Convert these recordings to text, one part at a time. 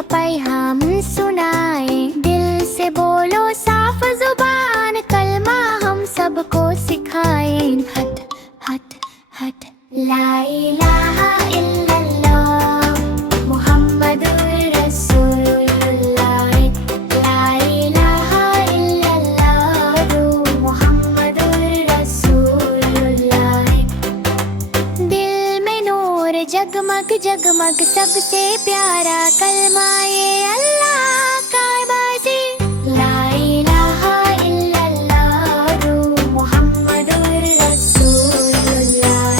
का पैगाम सुनाए। दिल से बोलो साफ जुबान, कलमा हम सबको सिखाए। हट हट हट ला इलाहा इल्लल्लाह मुहम्मदुर रसूलुल्लाह, ला इलाहा इल्लल्लाह मुहम्मदुर रसूलुल्लाह। दिल में नूर जगमग जगमग, सबसे प्यारा कलमा ये अल्लाह का बाजी। ला इलाहा इल्लल्लाह मुहम्मदुर रसूलुल्लाह।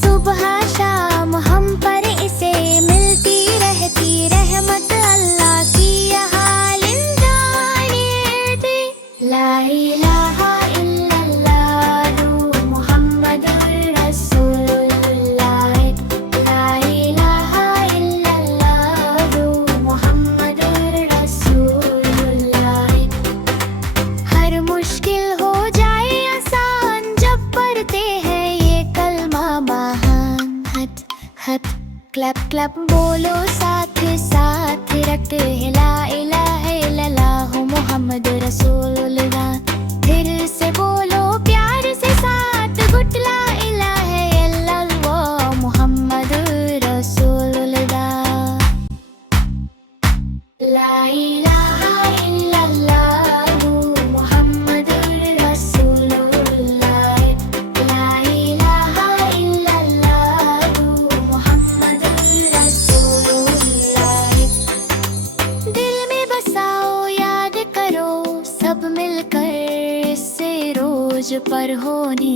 सुबह शाम हम पर इसे मिलती रहती रहमत, अल्लाह की यहाँ लिंजानी थी। ला इलाहा इल्लल्लाह मुहम्मदुर रसूलुल्लाह, ला इलाहा इल्लल्लाह मुहम्मदुर रसूलुल्लाह। हर मुश्किल हो जाए आसान जब पढ़ते हैं ये कलमा महान। हट हट क्लब क्लब बोलो साथ साथ, रटते हैं ला इलाहा इल्लल्लाह मुहम्मद रसूलुल्लाह। फिर से बोलो प्यार से साथ, गुट ला इलाहा इल्लल्लाह मुहम्मद रसूलुल्लाह। ला इलाहा इल्लल्लाह मुहम्मदुर रसूलुल्लाह, ला इलाहा इल्लल्लाह मुहम्मदुर रसूलुल्लाह। दिल में बसाओ याद करो सब मिलकर, इससे रोज पर होने